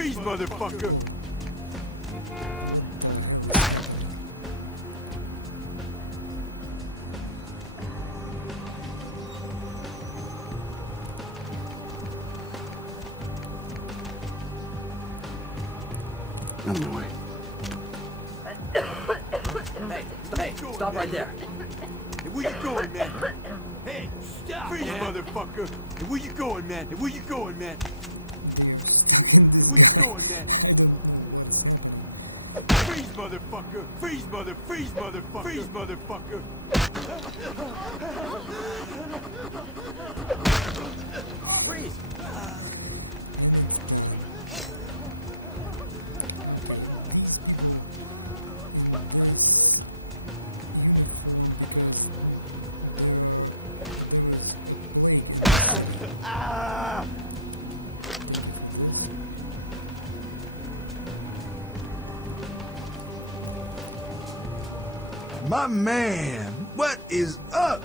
Freeze, motherfucker! On my way. Hey, stop right there. Hey, where you going, man? Hey, stop! Freeze, motherfucker! Hey, where you going, man? Hey, where you going, man? Hey, where you going, man? Freeze, motherfucker! Freeze, motherfucker! Freeze, motherfucker! Freeze! My man, what is up?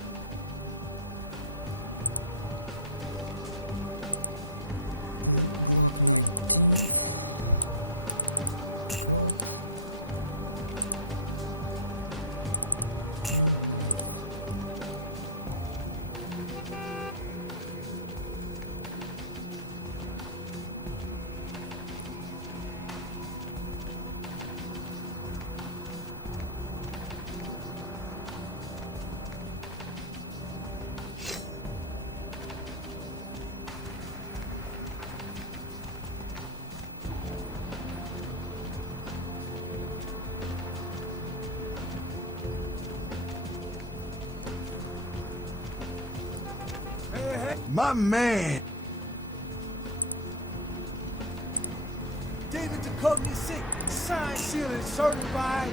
My man. David Duchovny sick, signed, sealed, and certified.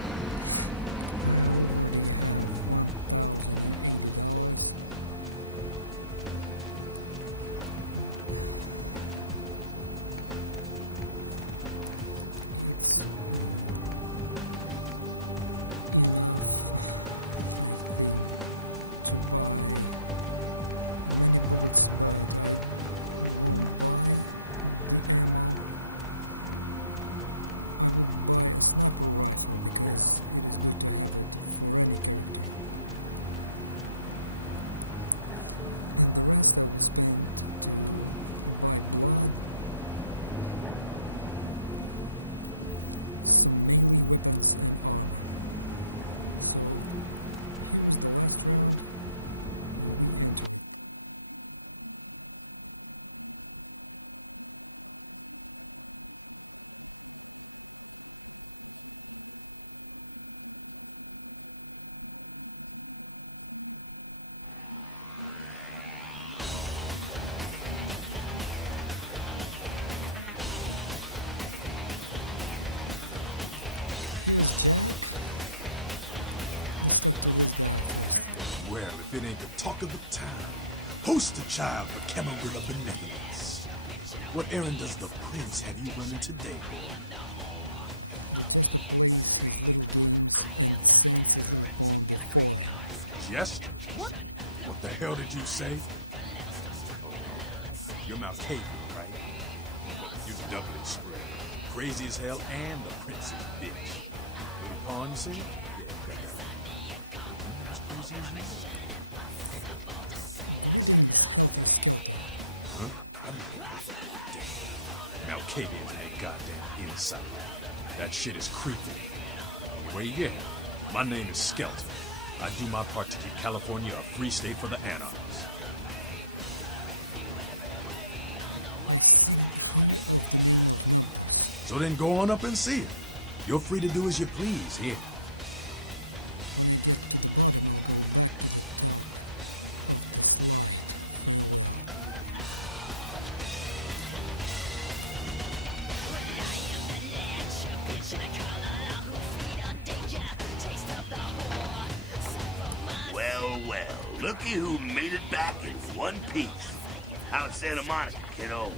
Well, if it ain't the talk of the town, poster child for Camarilla benevolence. What errand does the prince have you running today? Jester? What? What the hell did you say? You're Malkavian, right? Well, you doubly spread. Crazy as hell and the prince's bitch. Little pawn, you see? Yeah, got that. As crazy as you? Huh? I mean, damn. Malkavians ain't goddamn insight. That shit is creepy. Anyway, yeah. My name is Skelton. I do my part to keep California a free state for the Anarchs. So then go on up and see it. You're free to do as you please here. Well, looky who made it back in one piece. How's Santa Monica, kiddo?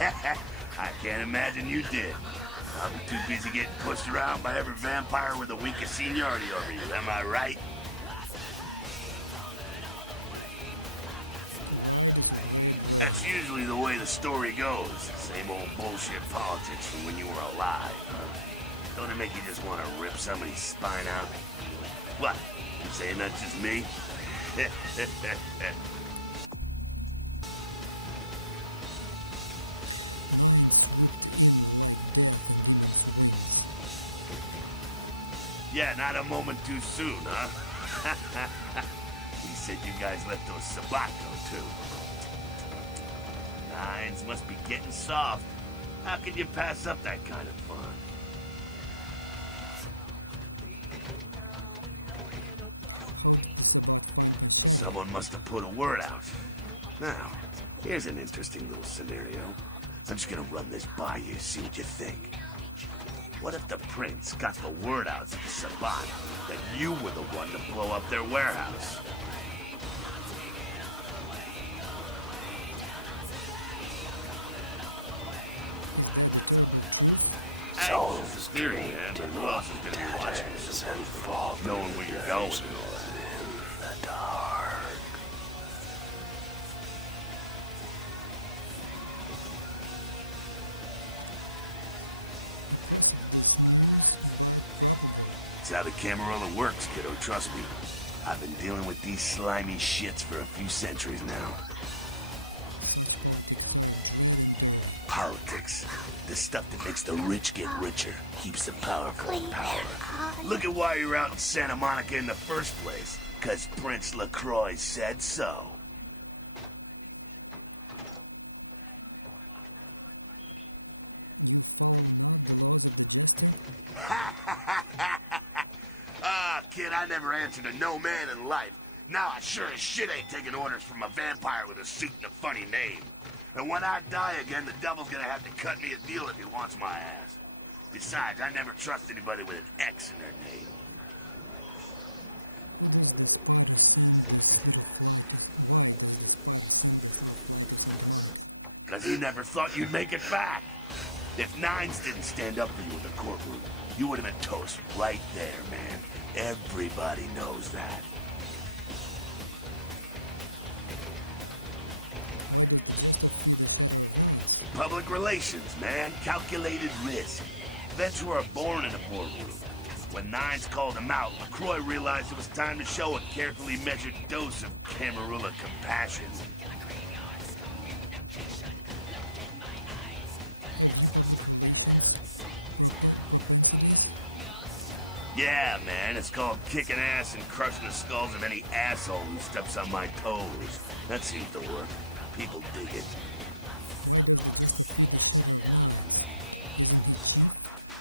I can't imagine you did. I'll be too busy getting pushed around by every vampire with the weakest seniority over you, am I right? That's usually the way the story goes. Same old bullshit politics from when you were alive, huh? Don't it make you just want to rip somebody's spine out? What? You saying that's just me? Yeah, not a moment too soon, huh? He said you guys left those Sabato, too. Nines must be getting soft. How can you pass up that kind of fun? Someone must have put a word out. Now, here's an interesting little scenario. I'm just gonna run this by you, see what you think. What if the prince got the word out to the Sabat that you were the one to blow up their warehouse? Hey, it's just a theory, man, but who else is gonna be watching this? Knowing where you're going. That's how the Camarilla works, kiddo, trust me. I've been dealing with these slimy shits for a few centuries now. Politics. The stuff that makes the rich get richer, keeps the powerful in power. Look at why you're out in Santa Monica in the first place. 'Cause Prince LaCroix said so. Kid, I never answered to no man in life. Now I sure as shit ain't taking orders from a vampire with a suit and a funny name. And when I die again, the devil's gonna have to cut me a deal if he wants my ass. Besides, I never trust anybody with an X in their name. Because you never thought you'd make it back. If Nines didn't stand up for you in the courtroom, you would have been toast right there, man. Everybody knows that. Public relations, man. Calculated risk. Vets were born in a boardroom. When Nines called him out, LaCroix realized it was time to show a carefully measured dose of Camarilla compassion. Yeah, man, it's called kicking ass and crushing the skulls of any asshole who steps on my toes. That seems to work. People dig it.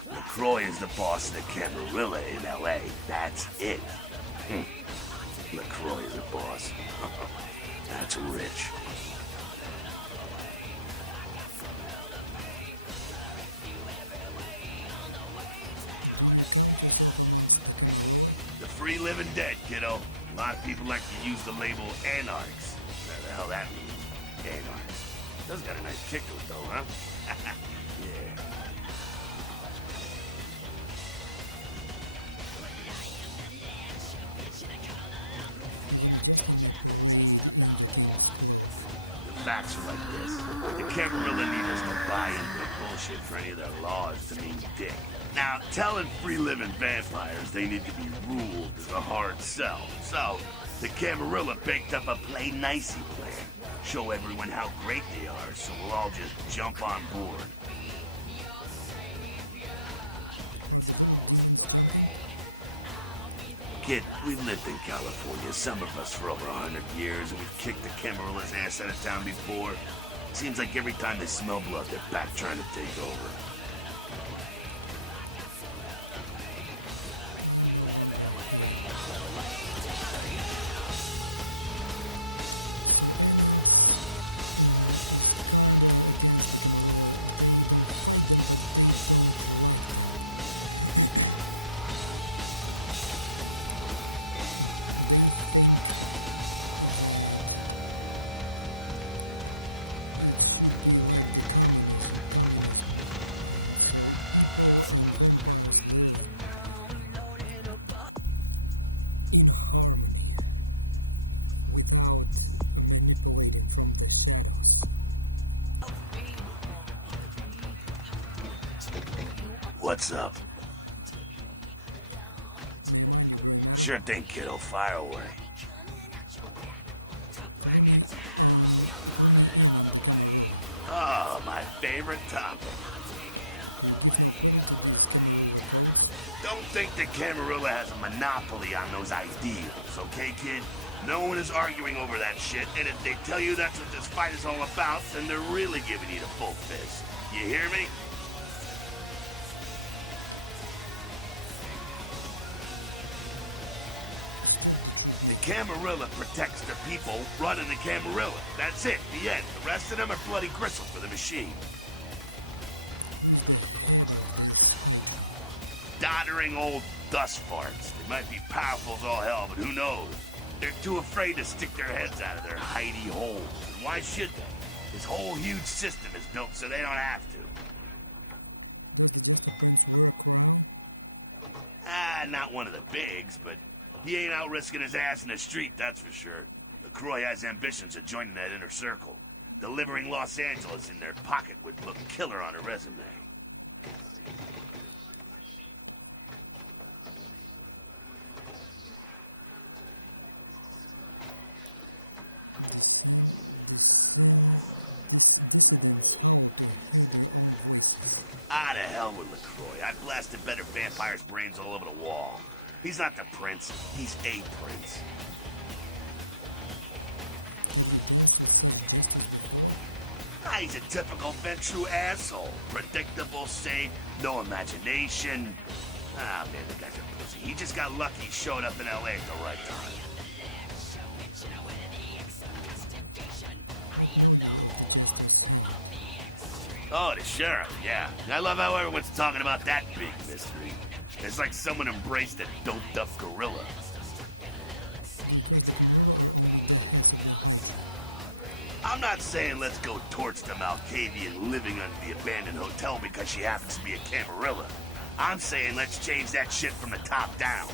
LaCroix is the boss of the Camarilla in L.A. That's it. LaCroix is a boss. That's rich. Free living dead, kiddo. A lot of people like to use the label Anarchs. What the hell that means? Anarchs. Does got a nice kick to it, though, huh? Yeah. The facts are like this. The Camarilla need us to buy into the bullshit for any of their laws to mean dick. Now, telling free-living vampires they need to be ruled is a hard sell. So, the Camarilla baked up a play-nicey plan. Show everyone how great they are, so we'll all just jump on board. Kid, we've lived in California, some of us for over 100 years, and we've kicked the Camarilla's ass out of town before. Seems like every time they smell blood, they're back trying to take over. What's up? Sure thing, kiddo. Fire away. Oh, my favorite topic. Don't think that Camarilla has a monopoly on those ideals, okay, kid? No one is arguing over that shit, and if they tell you that's what this fight is all about, then they're really giving you the full fist. You hear me? The Camarilla protects the people running the Camarilla. That's it, the end. The rest of them are bloody gristle for the machine. Doddering old dust farts. They might be powerful as all hell, but who knows? They're too afraid to stick their heads out of their hidey holes. And why should they? This whole huge system is built so they don't have to. Not one of the bigs, but he ain't out risking his ass in the street, that's for sure. LaCroix has ambitions of joining that inner circle. Delivering Los Angeles in their pocket would look killer on a resume. To hell with LaCroix. I blasted better vampires' brains all over the wall. He's not the prince. He's a prince. He's a typical Ventru asshole. Predictable, safe, no imagination. Man, the guy's a pussy. He just got lucky he showed up in LA at the right time. Oh, the sheriff, yeah. I love how everyone's talking about that big mystery. It's like someone embraced a doped-up gorilla. I'm not saying let's go torch the Malkavian living under the abandoned hotel because she happens to be a Camarilla. I'm saying let's change that shit from the top down.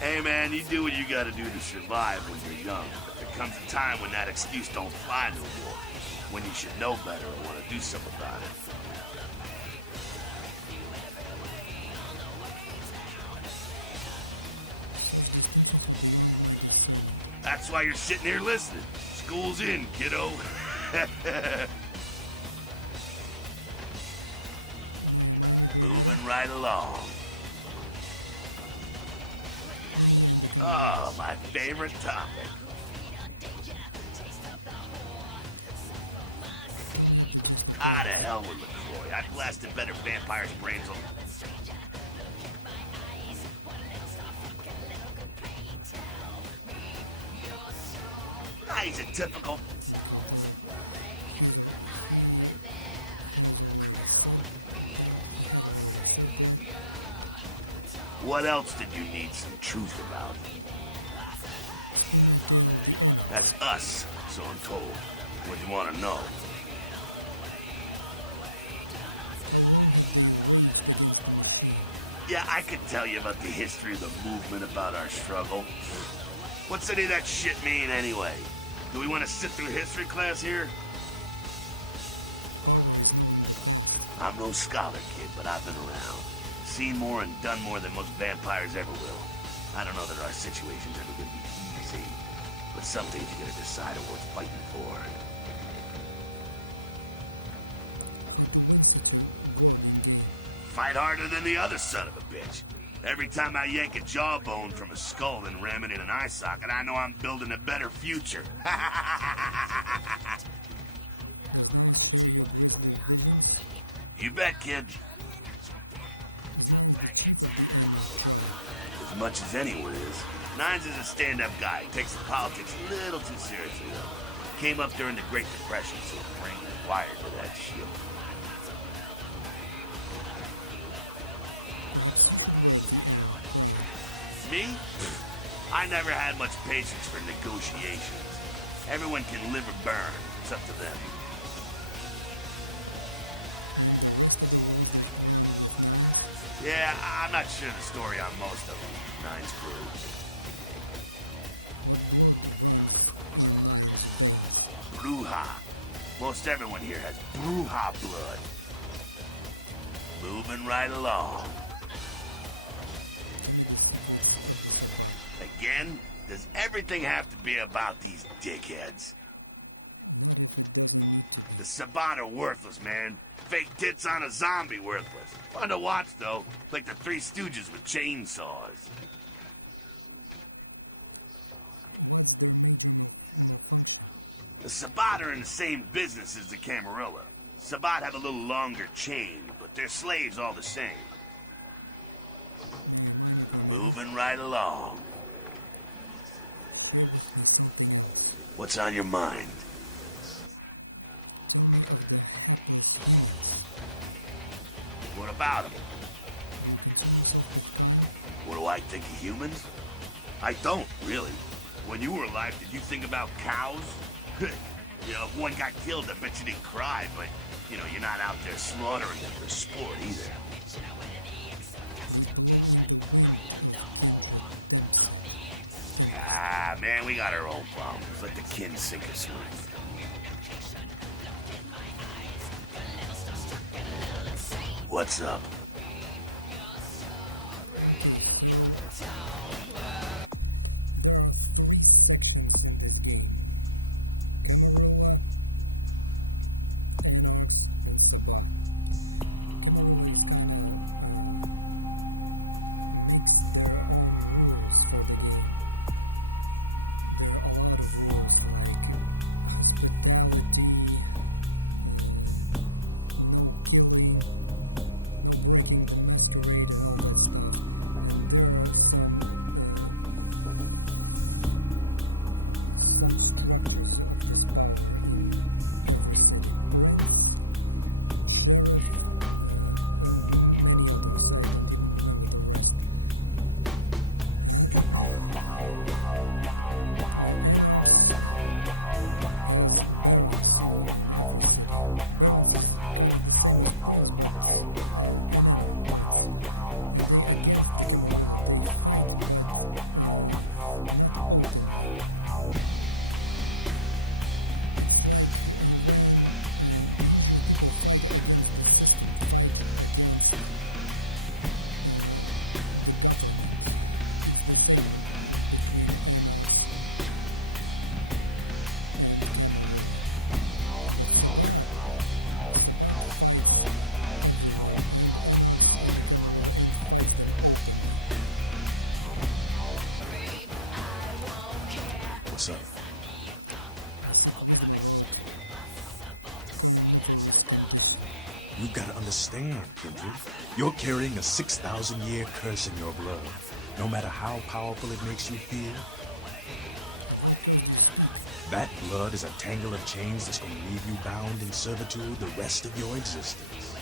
Hey man, you do what you gotta do to survive when you're young, but there comes a time when that excuse don't fly no more. When you should know better and want to do something about it. That's why you're sitting here listening. School's in, kiddo. Moving right along. Oh, my favorite topic. To hell with LaCroix. I blasted better vampires' brains on... He's a typical... What else did you need some truth about? That's us, so I'm told. What do you want to know? Yeah, I could tell you about the history of the movement, about our struggle. What's any of that shit mean anyway? Do we want to sit through history class here? I'm no scholar, kid, but I've been around. Seen more and done more than most vampires ever will. I don't know that our situation's ever gonna be easy, but some things you gotta decide are worth fighting for. Fight harder than the other son of a bitch. Every time I yank a jawbone from a skull and ram it in an eye socket, I know I'm building a better future. You bet, kid. As much as anyone is. Nines is a stand-up guy. Takes the politics a little too seriously, though. Came up during the Great Depression, so his brain was wired to that shit. Me? I never had much patience for negotiations. Everyone can live or burn. It's up to them. Yeah, I'm not sure the story on most of them. Nine's crew. Bruja. Most everyone here has Bruja blood. Moving right along. Again, does everything have to be about these dickheads? The Sabbat are worthless, man. Fake tits on a zombie worthless. Fun to watch, though. Like the Three Stooges with chainsaws. The Sabbat are in the same business as the Camarilla. Sabbat have a little longer chain, but they're slaves all the same. Moving right along. What's on your mind? What about them? What do I think of humans? I don't, really. When you were alive, did you think about cows? You know, if one got killed, I bet you didn't cry, but, you know, you're not out there slaughtering them for sport either. Ah, man, we got our own problems. Let the kin sink or swim. What's up? What's up? You gotta understand, Kendrick. You're carrying a 6,000-year curse in your blood. No matter how powerful it makes you feel, that blood is a tangle of chains that's gonna leave you bound in servitude the rest of your existence.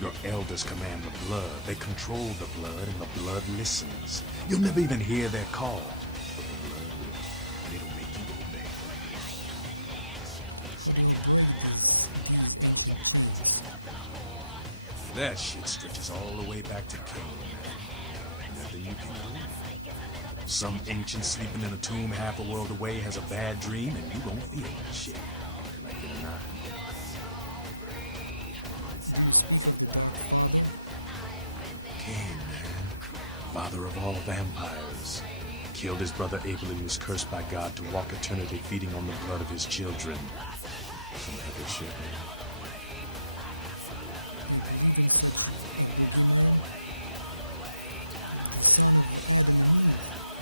Your elders command the blood. They control the blood, and the blood listens. You'll never even hear their call. But the blood will, and it'll make you obey. That shit stretches all the way back to Cain. Nothing you can do. Some ancient sleeping in a tomb half a world away has a bad dream, and you don't feel that shit. Like it or not. Cain, man. Father of all vampires. Killed his brother Abel and was cursed by God to walk eternity feeding on the blood of his children. Some epic shit, man.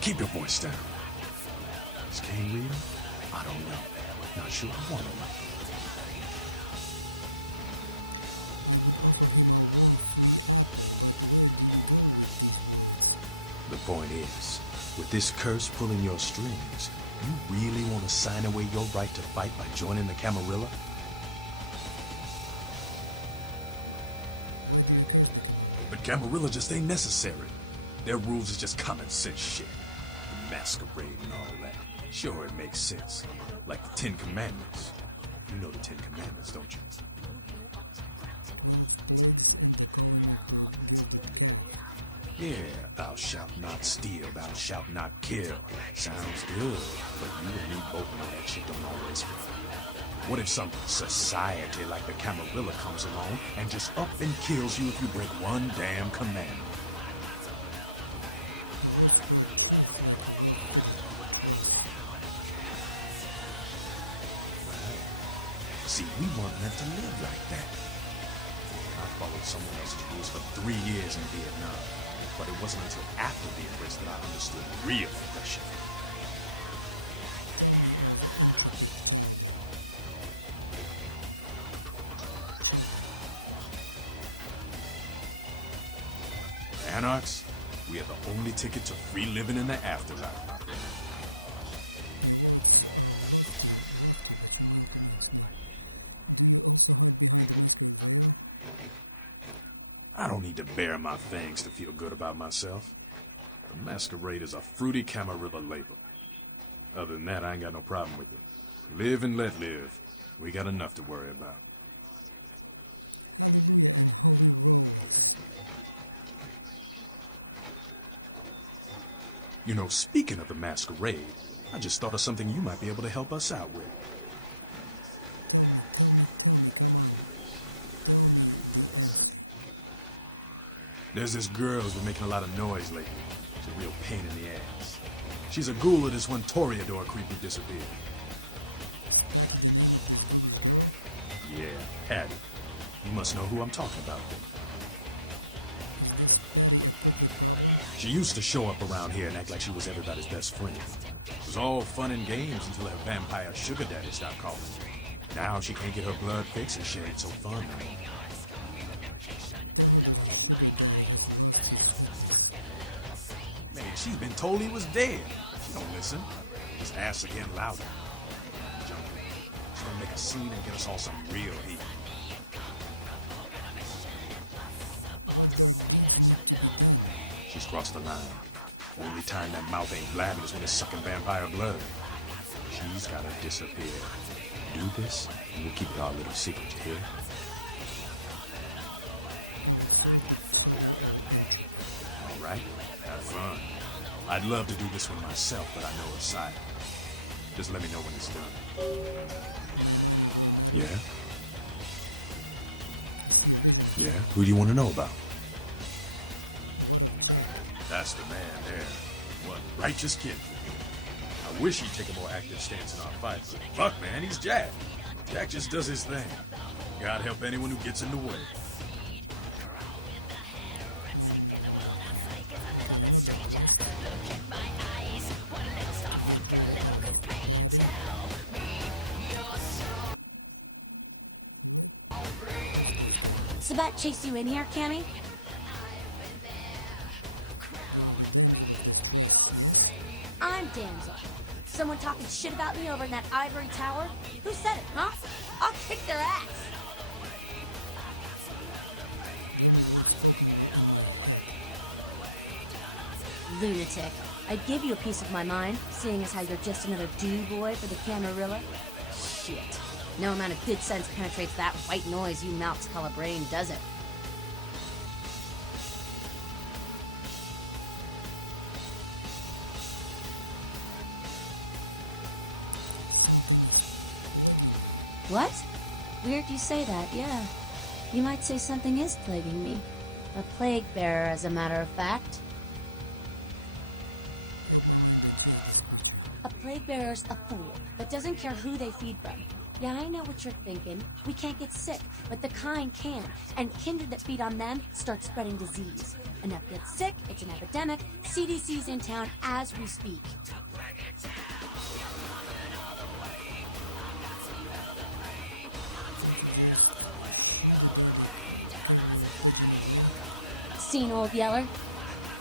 Keep your voice down. Is Cain real? I don't know. Not sure I want to know. The point is, with this curse pulling your strings, you really want to sign away your right to fight by joining the Camarilla? But Camarilla just ain't necessary. Their rules is just common sense shit. The masquerade and all that. Sure, it makes sense. Like the 10 Commandments. You know the 10 Commandments, don't you? Yeah, thou shalt not steal, thou shalt not kill. Sounds good, but you and me both know that shit don't always fit. What if some society like the Camarilla comes along and just up and kills you if you break one damn commandment? See, we weren't meant to live like that. I followed someone else's rules for 3 years in Vietnam, but it wasn't until after the embrace that I understood real oppression. Anarchs, we are the only ticket to free living in the afterlife, my friend. I don't need to bare my fangs to feel good about myself. The masquerade is a fruity Camarilla label. Other than that, I ain't got no problem with it. Live and let live. We got enough to worry about. You know, speaking of the masquerade, I just thought of something you might be able to help us out with. There's this girl who's been making a lot of noise lately. She's a real pain in the ass. She's a ghoul of this one Toreador creep who disappeared. Yeah, Hattie. You must know who I'm talking about. She used to show up around here and act like she was everybody's best friend. It was all fun and games until her vampire sugar daddy stopped calling. Now she can't get her blood fixed and shit ain't so fun anymore. Man, she's been told he was dead. She don't listen. Just asks again louder. Junkie. She's gonna make a scene and get us all some real heat. She's crossed the line. Only time that mouth ain't blabbing is when it's sucking vampire blood. She's gotta disappear. Do this, and we'll keep it our little secret, you hear? All right, have fun. I'd love to do this one myself, but I know it's silent. Just let me know when it's done. Yeah? Yeah? Who do you want to know about? That's the man there. What righteous kid. I wish he'd take a more active stance in our fight, but fuck, man, he's Jack. Jack just does his thing. God help anyone who gets in the way. Sabat chased you in here, Cammy? I'm Damsel. Someone talking shit about me over in that ivory tower? Who said it, huh? I'll kick their ass! Lunatic. I'd give you a piece of my mind, seeing as how you're just another do-boy for the Camarilla. Shit. No amount of good sense penetrates that white noise you Malks call a brain, does it? What? Weird you say that, yeah. You might say something is plaguing me. A plague bearer, as a matter of fact. A plague bearer's a fool that doesn't care who they feed from. Yeah, I know what you're thinking. We can't get sick, but the kind can. And kindred that feed on them start spreading disease. Enough get sick, it's an epidemic. CDC's in town as we speak. Seen Old Yeller?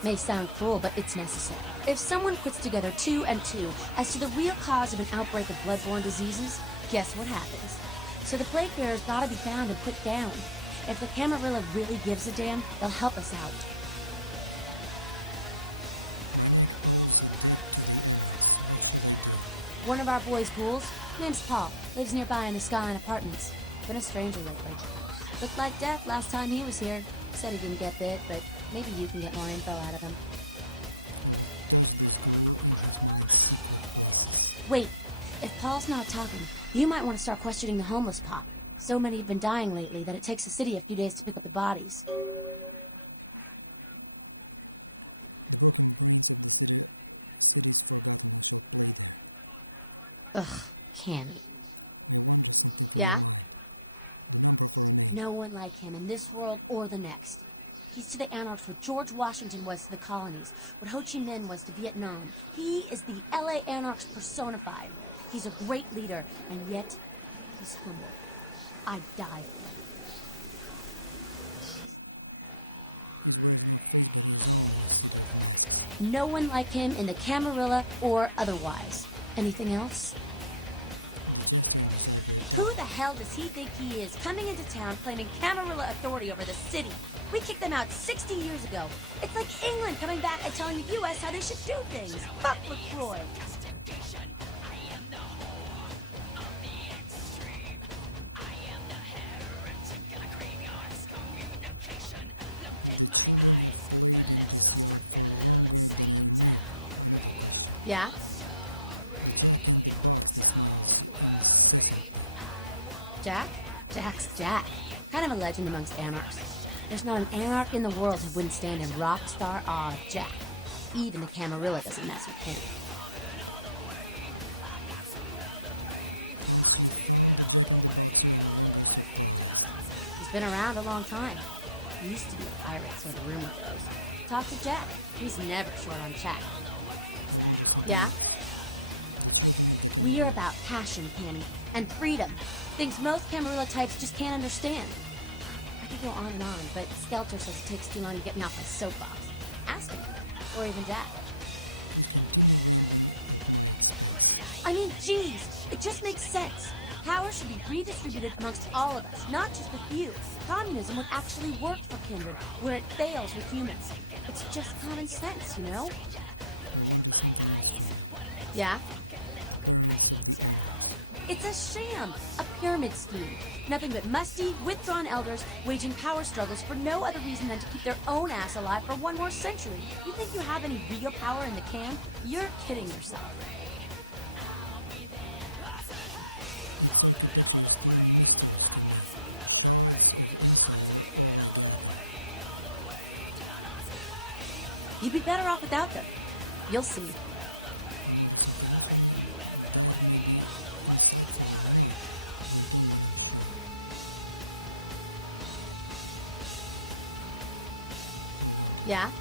May sound cruel, but it's necessary. If someone puts together 2 and 2 as to the real cause of an outbreak of bloodborne diseases, guess what happens? So the plague bearers gotta be found and put down. If the Camarilla really gives a damn, they'll help us out. One of our boys' ghouls, name's Paul, lives nearby in the Skyline Apartments. Been a stranger lately. Looked like death last time he was here. Said he didn't get bit, but Maybe you can get more info out of him. Wait, if Paul's not talking, you might want to start questioning the homeless pop. So many have been dying lately that it takes the city a few days to pick up the bodies. Ugh, Cammy. Yeah? No one like him in this world or the next. He's to the Anarchs what George Washington was to the colonies, what Ho Chi Minh was to Vietnam. He is the LA Anarchs personified. He's a great leader, and yet he's humble. I'd die for him. No one like him in the Camarilla or otherwise. Anything else? Who the hell does he think he is, coming into town claiming Camarilla authority over the city? We kicked them out 60 years ago. It's like England coming back and telling the U.S. how they should do things. Fuck LaCroix. Yeah? Jack? Jack's Jack. Kind of a legend amongst Anarchs. There's not an Anarch in the world who wouldn't stand in rock star awe of Jack. Even the Camarilla doesn't mess with him. He's been around a long time. He used to be a pirate, so the rumor goes. Talk to Jack. He's never short on chat. Yeah? We are about passion, Cammy, and freedom. Things most Camarilla types just can't understand. I could go on, but Skelter says it takes too long to get me off my soapbox. Ask him, or even Jack. I mean, geez, it just makes sense. Power should be redistributed amongst all of us, not just a few. Communism would actually work for Kindred, where it fails with humans. It's just common sense, you know? Yeah? It's a sham, a pyramid scheme. Nothing but musty, withdrawn elders waging power struggles for no other reason than to keep their own ass alive for one more century. You think you have any real power in the camp? You're kidding yourself. You'd be better off without them. You'll see. Yeah?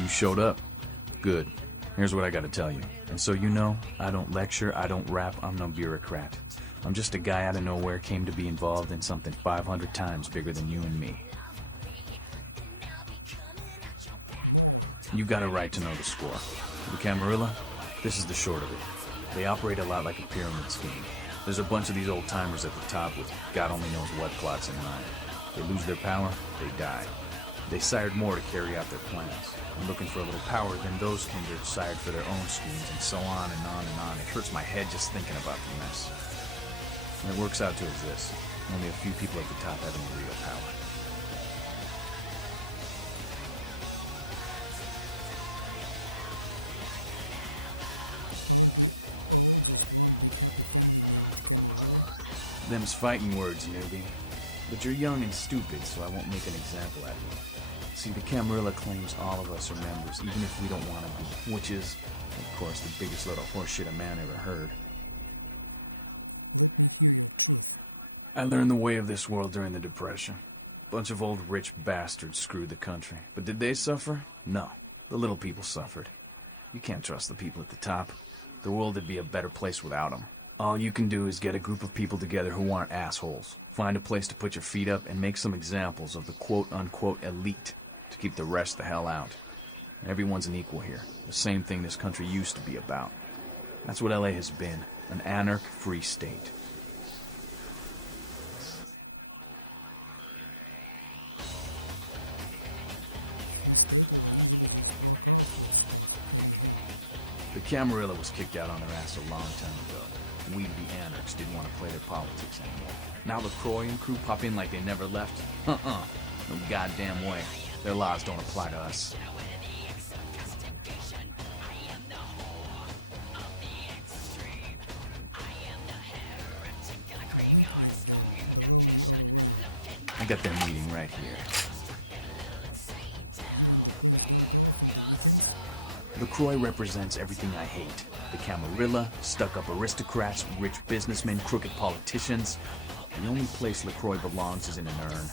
You showed up. Good. Here's what I gotta tell you. And so you know, I don't lecture, I don't rap, I'm no bureaucrat. I'm just a guy out of nowhere came to be involved in something 500 times bigger than you and me. You got a right to know the score. The Camarilla, this is the short of it. They operate a lot like a pyramid scheme. There's a bunch of these old-timers at the top with God only knows what plots in mind. They lose their power, they die. They sired more to carry out their plans. And looking for a little power, then those kindred sired for their own schemes, and so on and on and on. It hurts my head just thinking about the mess. And it works out to as this. Only a few people at the top have any real power. Them's fighting words, newbie. But you're young and stupid, so I won't make an example out of you. See, the Camarilla claims all of us are members, even if we don't want to be, which is, of course, the biggest load of horseshit a man ever heard. I learned the way of this world during the Depression. Bunch of old rich bastards screwed the country. But did they suffer? No. The little people suffered. You can't trust the people at the top. The world would be a better place without them. All you can do is get a group of people together who aren't assholes. Find a place to put your feet up and make some examples of the quote-unquote elite to keep the rest the hell out. Everyone's an equal here. The same thing this country used to be about. That's what LA has been. An anarch-free state. The Camarilla was kicked out on their ass a long time ago. We, the Anarchs, didn't want to play their politics anymore. Now LaCroix and crew pop in like they never left? No goddamn way. Their laws don't apply to us. I got their meeting right here. LaCroix represents everything I hate. The Camarilla, stuck-up aristocrats, rich businessmen, crooked politicians. The only place LaCroix belongs is in an urn.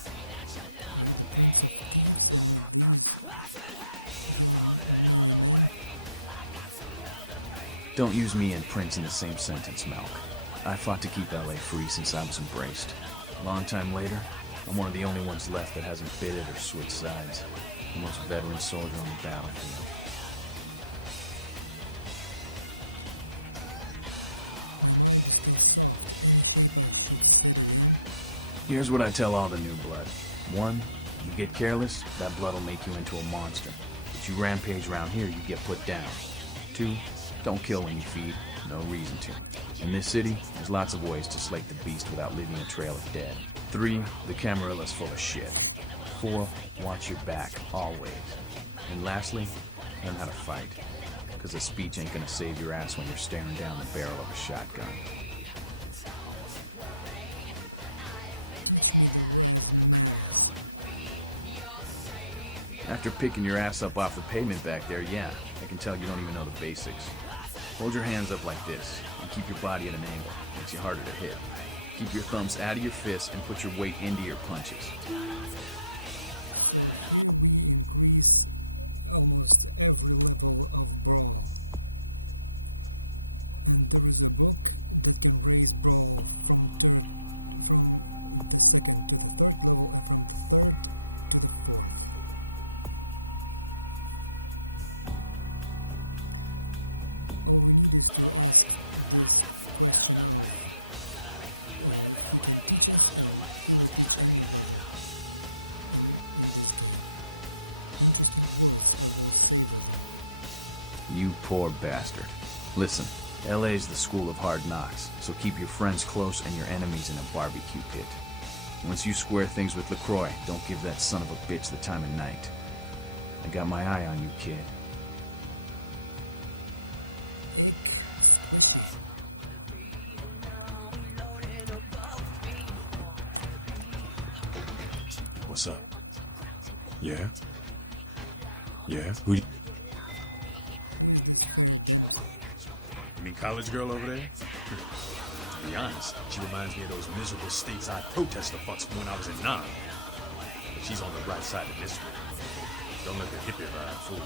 Don't use me and Prince in the same sentence, Malk. I fought to keep LA free since I was embraced. A long time later, I'm one of the only ones left that hasn't bidded or switched sides. The most veteran soldier on the battlefield. Here's what I tell all the new blood. 1, you get careless, that blood will make you into a monster. If you rampage around here, you get put down. 2, don't kill when you feed. No reason to. In this city, there's lots of ways to slake the beast without leaving a trail of dead. 3, the Camarilla's full of shit. 4, watch your back, always. And lastly, learn how to fight. Because a speech ain't gonna save your ass when you're staring down the barrel of a shotgun. After picking your ass up off the pavement back there, yeah, I can tell you don't even know the basics. Hold your hands up like this, and keep your body at an angle. Makes you harder to hit. Keep your thumbs out of your fists and put your weight into your punches. You poor bastard. Listen, LA's the school of hard knocks, so keep your friends close and your enemies in a barbecue pit. Once you square things with LaCroix, don't give that son of a bitch the time of night. I got my eye on you, kid. What's up? Yeah? Yeah? Who? You mean college girl over there? To be honest, she reminds me of those miserable stateside protester fucks from when I was in 9. But she's on the right side of this one. Don't let the hippie vibe fool you.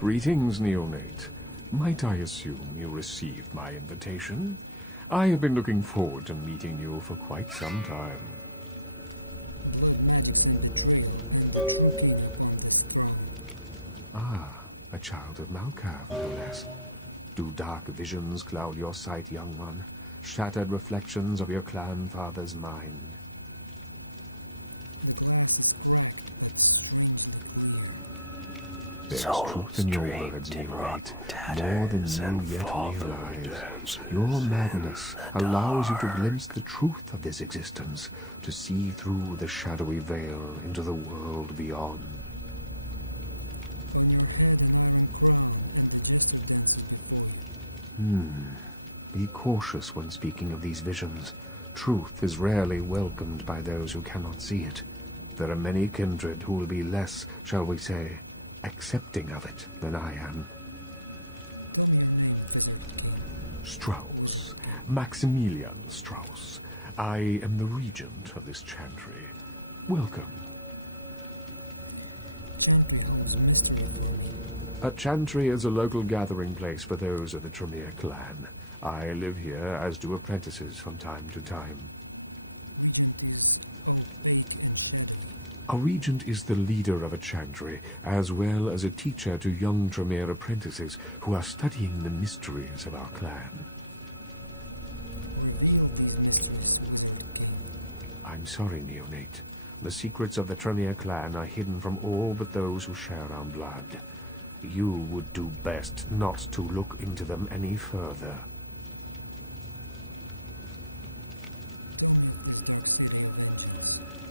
Greetings, neonate. Might I assume you received my invitation? I have been looking forward to meeting you for quite some time. Ah, a child of Malkav, no less. Do dark visions cloud your sight, young one? Shattered reflections of your clan father's mind? There's truth in your words, neonate, more than you yet realize. Your madness allows you to glimpse the truth of this existence, to see through the shadowy veil into the world beyond. Be cautious when speaking of these visions. Truth is rarely welcomed by those who cannot see it. There are many kindred who will be less, shall we say, accepting of it than I am. Strauss. Maximilian Strauss. I am the regent of this chantry. Welcome. A chantry is a local gathering place for those of the Tremere clan. I live here, as do apprentices from time to time. A regent is the leader of a chantry, as well as a teacher to young Tremere apprentices who are studying the mysteries of our clan. I'm sorry, neonate. The secrets of the Tremere clan are hidden from all but those who share our blood. You would do best not to look into them any further.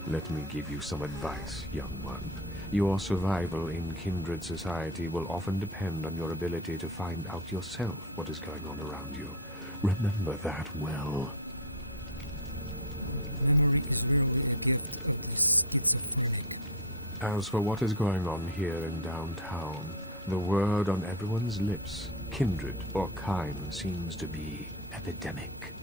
Let me give you some advice, young one. Your survival in kindred society will often depend on your ability to find out yourself what is going on around you. Remember that well. As for what is going on here in downtown, the word on everyone's lips, kindred or kind, seems to be epidemic.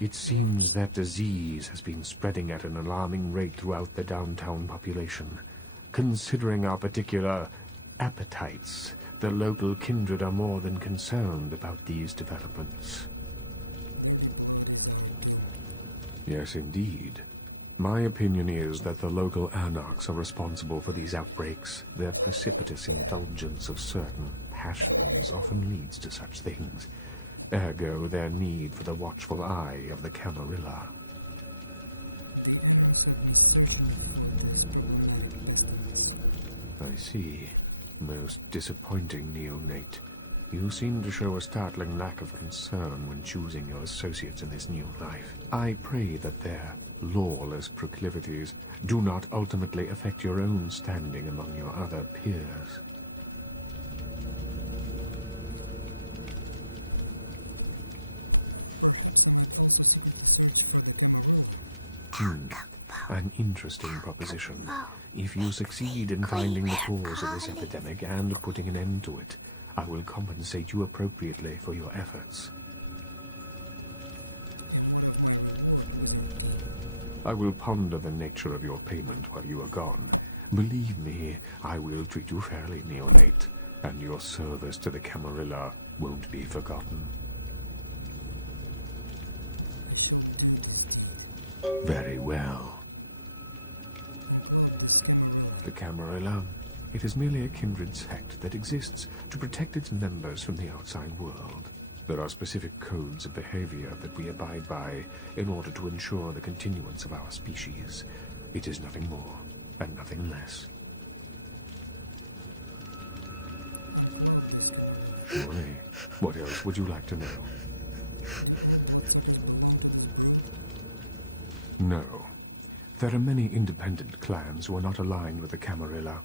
It seems that disease has been spreading at an alarming rate throughout the downtown population. Considering our particular appetites, the local kindred are more than concerned about these developments. Yes, indeed. My opinion is that the local Anarchs are responsible for these outbreaks. Their precipitous indulgence of certain passions often leads to such things. Ergo, their need for the watchful eye of the Camarilla. I see. Most disappointing, neonate. You seem to show a startling lack of concern when choosing your associates in this new life. I pray that their lawless proclivities do not ultimately affect your own standing among your other peers. An interesting proposition. If you succeed in finding the cause of this epidemic and putting an end to it, I will compensate you appropriately for your efforts. I will ponder the nature of your payment while you are gone. Believe me, I will treat you fairly, neonate, and your service to the Camarilla won't be forgotten. Very well. The Camarilla. It is merely a kindred sect that exists to protect its members from the outside world. There are specific codes of behavior that we abide by in order to ensure the continuance of our species. It is nothing more and nothing less. Surely. What else would you like to know? No. There are many independent clans who are not aligned with the Camarilla.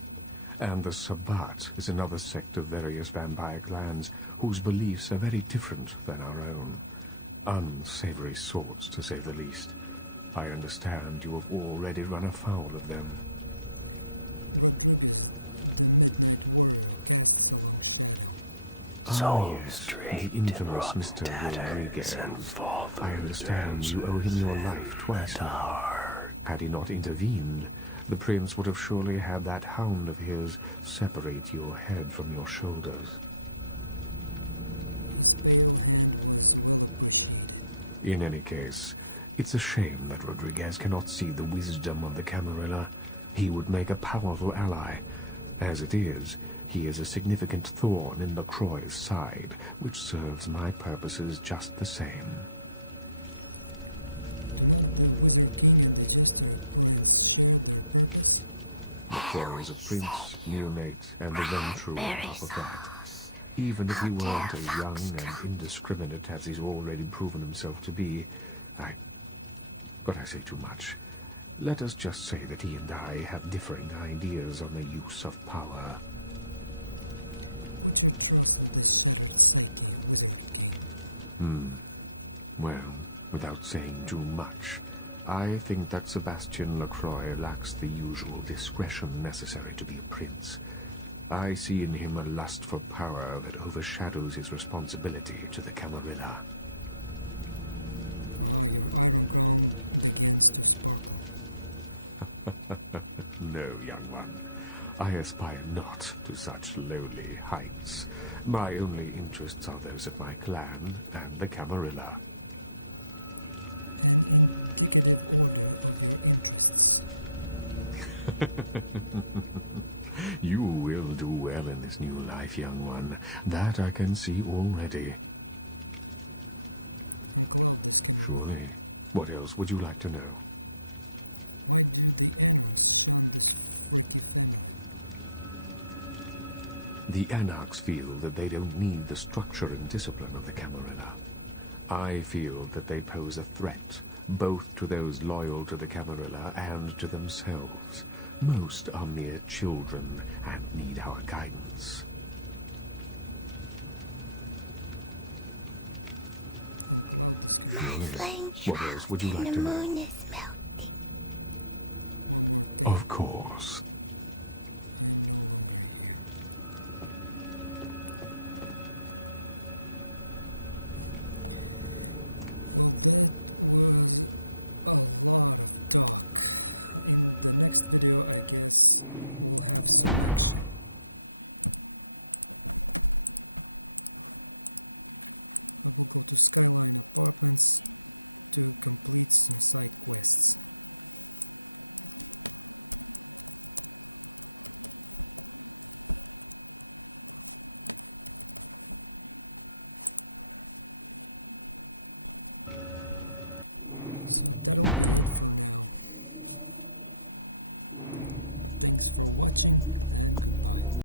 And the Sabbat is another sect of various vampire clans whose beliefs are very different than our own. Unsavory sorts, to say the least. I understand you have already run afoul of them. So yes, straight the infamous Mr. Rodriguez. I understand you owe him your life twice now. Had he not intervened, the prince would have surely had that hound of his separate your head from your shoulders. In any case, it's a shame that Rodriguez cannot see the wisdom of the Camarilla. He would make a powerful ally. As it is, he is a significant thorn in LaCroix's side, which serves my purposes just the same. LaCroix is a prince, neonate, and the Ventrue on top of that. Even if he weren't as young and indiscriminate as he's already proven himself to be, But I say too much. Let us just say that he and I have differing ideas on the use of power. Well, without saying too much, I think that Sebastian LaCroix lacks the usual discretion necessary to be a prince. I see in him a lust for power that overshadows his responsibility to the Camarilla. No, young one. I aspire not to such lowly heights. My only interests are those of my clan and the Camarilla. You will do well in this new life, young one. That I can see already. Surely. What else would you like to know? The Anarchs feel that they don't need the structure and discipline of the Camarilla. I feel that they pose a threat, both to those loyal to the Camarilla and to themselves. Most are mere children and need our guidance. What else would you like to know? Moon is melting. Of course.